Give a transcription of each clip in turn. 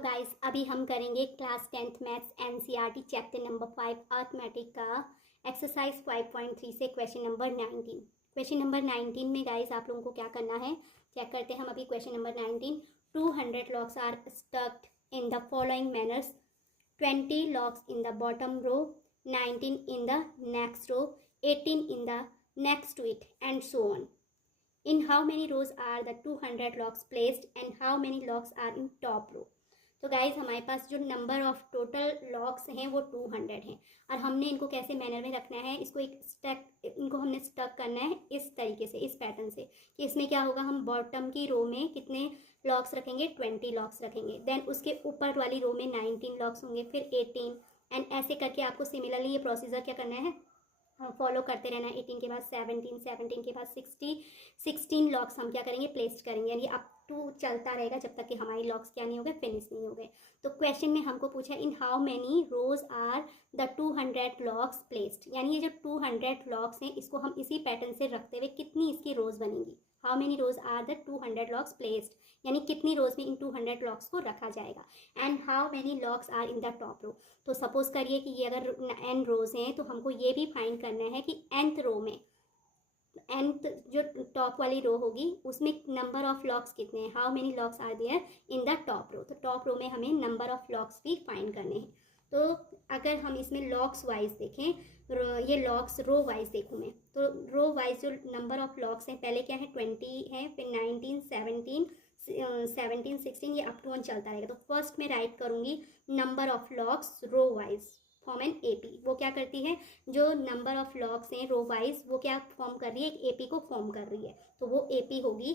Guys, अभी हम करेंगे class 10th maths NCERT chapter number 5 arithmetic का एक्सरसाइज 5.3 से क्वेश्चन नंबर 19। क्वेश्चन नंबर 19 में गाइस आप लोगों को क्या करना है, चेक करते हैं हम अभी question number 19। 200 locks are stuck in the following manners: 20 locks in the bottom row, 19 in the next row, 18 in the next to it and so on. In how many rows are the 200 locks placed and how many locks are in top row? तो guys हमारे पास जो number of total locks हैं वो 200 हैं और हमने इनको कैसे मैनर में रखना है, इसको एक इनको हमने स्टक करना है इस तरीके से, इस पैटर्न से कि इसमें क्या होगा, हम बॉटम की रो में कितने लॉक्स रखेंगे, 20 लॉक्स रखेंगे, देन उसके ऊपर वाली रो में 19 लॉक्स होंगे, फिर 18 एंड ऐसे करके आपको सिमिलरली ये प्रोसीजर क्या करना है, फॉलो करते रहना है। 18 के बाद 17, 17 के बाद 60, 16 लॉक्स हम क्या करेंगे, प्लेस करेंगे, यानी अप टू चलता रहेगा जब तक कि हमारी लॉक्स क्या नहीं हो गए, फिनिश नहीं हो गए। तो क्वेश्चन में हमको पूछा in how many rows are the 200 locks placed, यानी ये जो 200 लॉक्स हैं इसको हम इसी पैटर्न से रखते हुए कितनी इसकी रोज बनेंगी। How many rows are the 200 locks placed, यानी कितनी रोज में इन 200 लॉक्स को रखा जाएगा। And how many locks are in the top row, तो सपोज करिए कि ये अगर n रोज हैं तो हमको ये भी फाइंड करना है कि nth रो में, nth जो टॉप वाली रो होगी उसमें नंबर ऑफ लॉक्स कितने हैं, how many locks are there in the top row. तो टॉप रो में हमें नंबर ऑफ लॉक्स भी फाइंड करने हैं। तो अगर हम इसमें लॉक्स वाइज देखें, ये लॉक्स रो वाइज देखूँ मैं, तो रो वाइज जो नंबर ऑफ लॉक्स हैं, पहले क्या है 20 है, फिर 19, 17, 16 ये अप टू 1 चलता रहेगा। तो फर्स्ट में राइट करूँगी number of locks row wise form an AP. वो क्या करती है, जो नंबर ऑफ लॉक्स हैं रो वाइज वो क्या फॉर्म कर रही है, एक एपी को फॉर्म कर रही है, तो वो एपी होगी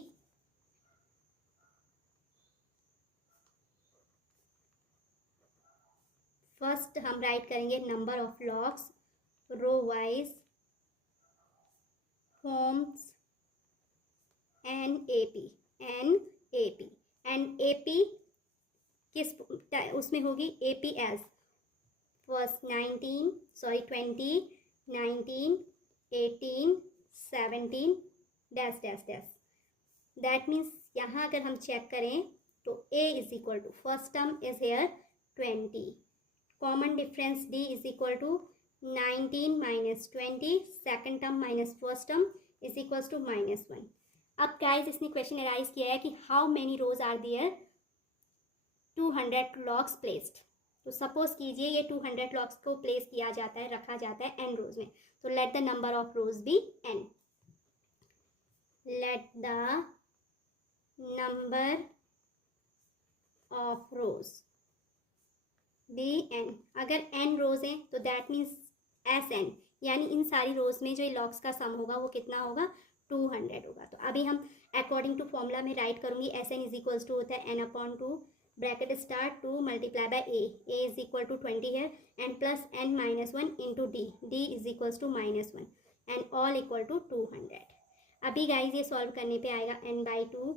फर्स्ट हम राइट करेंगे number of locks row wise forms an AP and AP किस उसमें होगी, AP as first 20, 19, 18, 17 dash dash dash. That means यहाँ अगर हम चेक करें तो a is equal to first term is here 20, common difference d is equal to 19 minus 20, second term minus first term is equal to -1। अब guys इसने question arise किया है कि how many rows are there 200 locks placed. तो suppose कीजिए ये 200 locks को place किया जाता है, रखा जाता है n रोज में, तो let the number of rows be n, let the number of rows be n। अगर n रोज हैं तो दैट मीन्स Sn, यानी इन सारी रोज में जो लॉक्स का सम होगा वो कितना होगा, 200 होगा। तो अभी हम अकॉर्डिंग टू फॉर्मूला में राइट करूंगी, Sn इज इक्वल्स टू होता है n/2 bracket start 2 multiply by a is equal to 20 है, and plus n-1 into d is equals to -1 and all equal to 200। अभी गाइज ये सॉल्व करने पे आएगा n/2,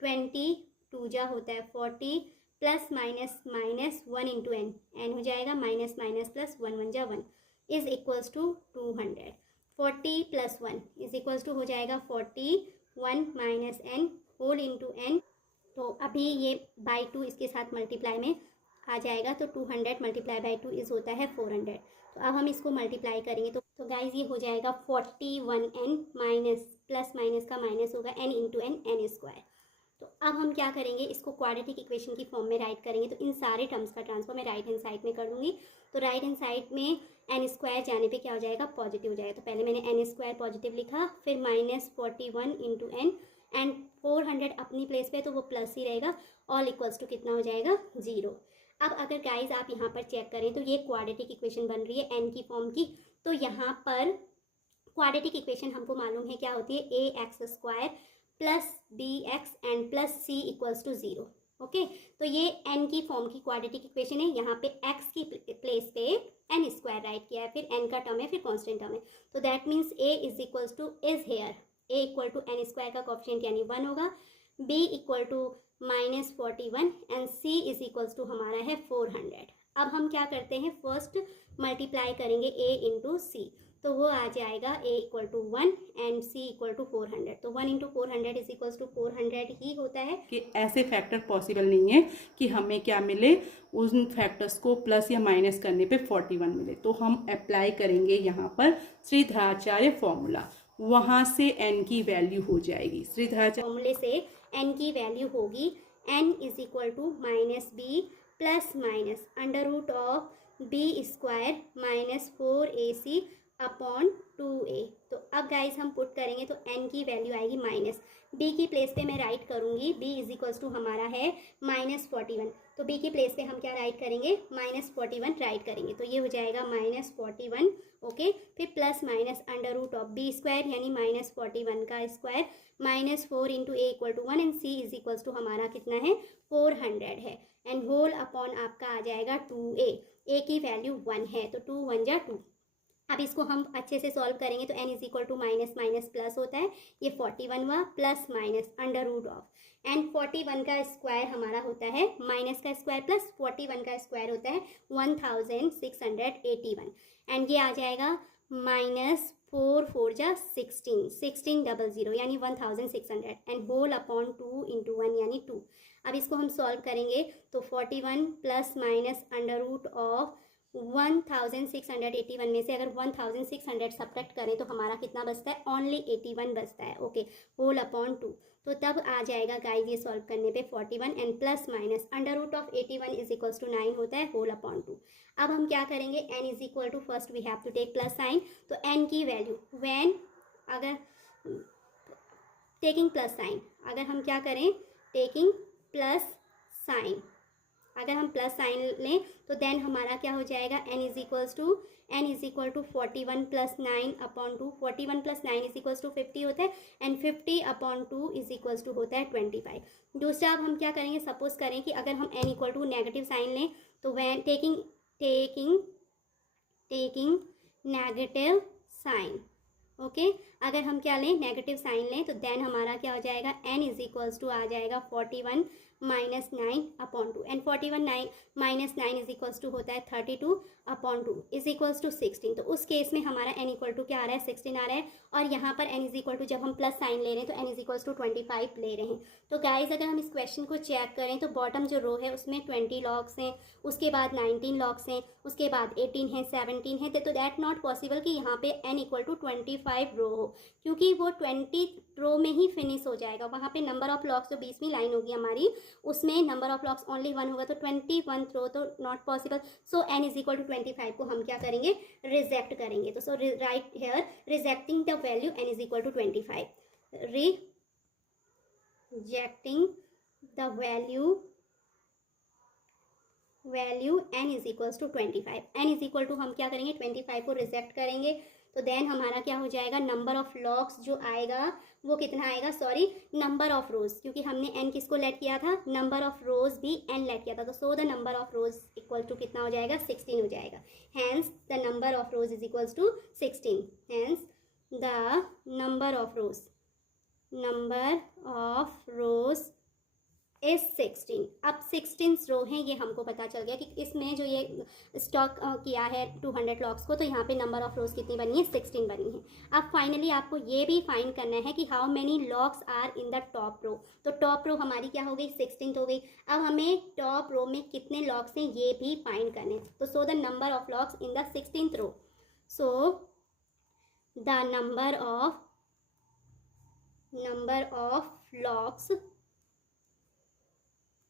20 2 जा होता है 40 plus minus minus 1 into n हो जाएगा माइनस माइनस प्लस 1 1 जा 1 is equals to 200। 40 plus 1 is equals to हो जाएगा 41 minus n whole into n। तो अभी ये बाई 2 इसके साथ मल्टीप्लाई में आ जाएगा, तो 200 मल्टीप्लाई बाई 2 इज होता है 400। तो अब हम इसको मल्टीप्लाई करेंगे तो गाइज ये हो जाएगा 41n माइनस प्लस माइनस का माइनस होगा n इंटू n स्क्वायर। तो अब हम क्या करेंगे, इसको क्वाड्रेटिक इक्वेशन की फॉर्म में राइट करेंगे। तो इन सारे टर्म्स का ट्रांसफर मैं राइट हैंड साइड में कर दूंगी। तो राइट हैंड साइड में n स्क्वायर जाने पे क्या हो जाएगा, पॉजिटिव हो जाएगा। तो पहले मैंने n स्क्वायर पॉजिटिव लिखा, फिर -41 इंटू n एंड 400 अपनी प्लेस पे तो वो प्लस ही रहेगा, ऑल इक्वल्स टू कितना हो जाएगा, 0। अब अगर गाइज आप यहाँ पर चेक करें तो ये क्वाड्रेटिक इक्वेशन बन रही है n की फॉर्म की। तो यहाँ पर क्वाड्रेटिक इक्वेशन हमको मालूम है क्या होती है, ax² plus bx and plus c equals to 0। Okay, तो ये n की फॉर्म की क्वाड्रेटिक इक्वेशन है। यहाँ पे x की प्लेस पे n स्क्वायर राइट किया है, फिर n का टर्म है, फिर कांस्टेंट टर्म है। तो that means a is equals to is here, a equal to n square का कोएफिशिएंट यानी 1 होगा, b equal to -41 and c is equals to हमारा है 400। अब हम क्या करते हैं, फर्स्ट मल्टीप्लाई करेंगे a इंटू सी। तो वो आ जाएगा a equal to 1 and c equal to 400। तो 1 इंटू 400 इज इक्वल टू 400 ही होता है। कि ऐसे फैक्टर पॉसिबल नहीं है कि हमें क्या मिले, उन फैक्टर्स को प्लस या माइनस करने पे 41 मिले। तो हम अप्लाई करेंगे यहाँ पर श्रीधराचार्य फॉर्मूला, वहाँ से n की वैल्यू हो जाएगी। श्रीधराचार्य फॉर्मूले से n की वैल्यू होगी n is equal to minus b plus minus under root of b square minus 4ac upon 2a। तो अब गाइज हम पुट करेंगे तो n की वैल्यू आएगी माइनस, b की प्लेस पे मैं राइट करूँगी, b इज इक्वल्स टू हमारा है माइनस 41। तो b की प्लेस पे हम क्या राइट करेंगे, माइनस 41 राइट करेंगे। तो ये हो जाएगा माइनस 41, ओके। फिर plus minus under root of b square यानी माइनस 41 का स्क्वायर minus 4 into a equal to 1 and c is equals to हमारा कितना है 400 है एंड होल अपॉन आपका आ जाएगा 2a। a की वैल्यू 1 है तो 2 1 जा 2। अब इसको हम अच्छे से सॉल्व करेंगे तो n is equal to minus minus plus होता है, ये 41 हुआ plus minus under root of and 41 का स्क्वायर हमारा होता है माइनस का स्क्वायर प्लस 41 का स्क्वायर होता है 1681 एंड ये आ जाएगा माइनस 4 4 जा 1600 यानी 1600 एंड होल अपॉन 2 इंटू 1 यानी 2। अब इसको हम सॉल्व करेंगे तो 41 plus minus under root of 1681 में से अगर 1600 सब्ट्रैक्ट करें तो हमारा कितना बचता है, ओनली 81 बचता है, ओके। होल अपॉन 2 तो तब आ जाएगा गाइस ये सॉल्व करने पे 41 and plus minus under root of 81 is equals to 9 होता है होल अपॉन 2। अब हम क्या करेंगे, n is equal to first we have to take plus sign. तो n की वैल्यू व्हेन अगर टेकिंग प्लस साइन, अगर हम क्या करें टेकिंग प्लस साइन, अगर हम प्लस साइन लें तो देन हमारा क्या हो जाएगा n is equal to 41 plus 9 upon 2। 41 plus 9 is equals to 50 होता है and 50 upon 2 is equals to होता है 25। दूसरा अब हम क्या करेंगे, सपोज करें कि अगर हम n equal to negative sign लें तो when taking negative sign, okay. अगर हम क्या लें नेगेटिव साइन लें तो देन हमारा क्या हो जाएगा, n इज इक्वल्स टू आ जाएगा 41 minus 9 upon 2 and 41 minus 9 is equals to होता है 32 अपॉन 2 इज इक्वल्स टू 16। तो उस केस में हमारा n इक्वल टू क्या आ रहा है 16 आ रहा है और यहाँ पर n इज इक्वल टू जब हम प्लस साइन ले रहे हैं तो n इज इक्वल्स टू 25 ले रहे हैं। तो गाइज अगर हम इस क्वेश्चन को चेक करें तो बॉटम जो रो है उसमें 20 लॉग्स हैं, उसके बाद 19 लॉग्स हैं, उसके बाद 18 है 17 है। तो दैट नॉट पॉसिबल कि यहाँ पे n इक्वल टू 25 रो हो, क्योंकि वो 20 रो में ही फिनिश हो जाएगा। वहाँ पे नंबर ऑफ लॉग्स जो 20वीं लाइन होगी हमारी उसमें नंबर ऑफ लॉग्स ओनली 1 होगा, तो 21 रो तो not possible. So n is equal to 25 को हम क्या करेंगे, रिजेक्ट करेंगे। तो so right here rejecting the value n is equal to 25, rejecting the value n is equals to 25। n is equal to हम क्या करेंगे 25 को रिजेक्ट करेंगे तो देन हमारा क्या हो जाएगा, नंबर ऑफ लॉग्स जो आएगा वो कितना आएगा, सॉरी नंबर ऑफ रोज, क्योंकि हमने n किसको लेट किया था, नंबर ऑफ रोज भी n लेट किया था। तो so the number of rows equal to कितना हो जाएगा 16 हो जाएगा। Hence the number of rows is equals to 16। Hence the number of rows is 16। अब 16 रो हैं ये हमको पता चल गया कि इसमें जो ये स्टॉक किया है 200 लॉग्स को, तो यहाँ पे नंबर ऑफ रोज कितनी बनी है 16 बनी है। अब फाइनली आपको ये भी फाइंड करना है कि how many logs are in the top row. तो टॉप रो हमारी क्या हो गई 16 हो गई। अब हमें टॉप रो में कितने लॉग्स हैं ये भी फाइंड करने हैं। तो so the number of logs in the 16th row, so the number of logs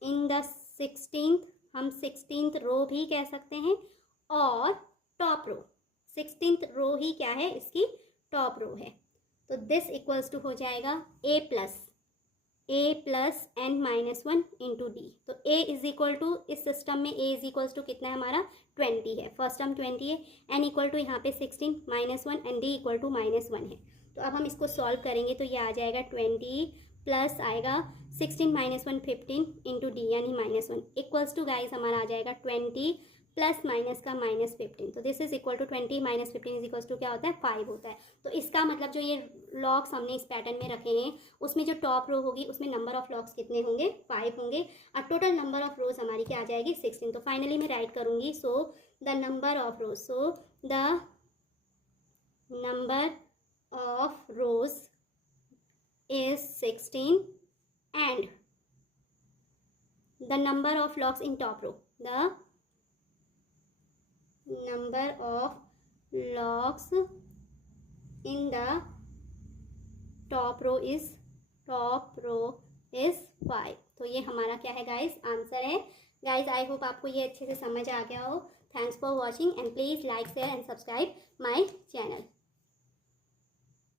in the 16th, हम 16th रो भी कह सकते हैं और टॉप रो, 16th रो ही क्या है इसकी टॉप रो है। तो दिस इक्वल्स टू हो जाएगा a plus n minus 1 into D. तो a इज इक्वल टू इस सिस्टम में a इज इक्वल्स टू कितना है हमारा 20 है, फर्स्ट टर्म 20 है, n इक्वल टू यहाँ पे 16 minus 1 and d equal to minus 1 है। तो अब हम इसको सॉल्व करेंगे तो ये आ जाएगा 20 प्लस आएगा 16 माइनस 1 15 इंटू डी यानी माइनस 1 इक्वल्स टू गाइस हमारा आ जाएगा 20 प्लस माइनस का माइनस 15। तो this is equal to 20 minus 15 is equals to क्या होता है 5 होता है। तो इसका मतलब जो ये लॉग्स हमने इस पैटर्न में रखे हैं उसमें जो टॉप रो होगी उसमें नंबर ऑफ लॉग्स कितने होंगे 5 होंगे और टोटल नंबर ऑफ रोज हमारी क्या आ जाएगी 16। तो फाइनली मैं राइट करूँगी सो the number of rose, so the number of rows is 16 and the number of logs in top row. The number of logs in the top row is 5. तो ये हमारा क्या है गाइस, आंसर है। Guys I hope आपको ये अच्छे से समझ आ गया हो। Thanks for watching and please like share and subscribe my channel.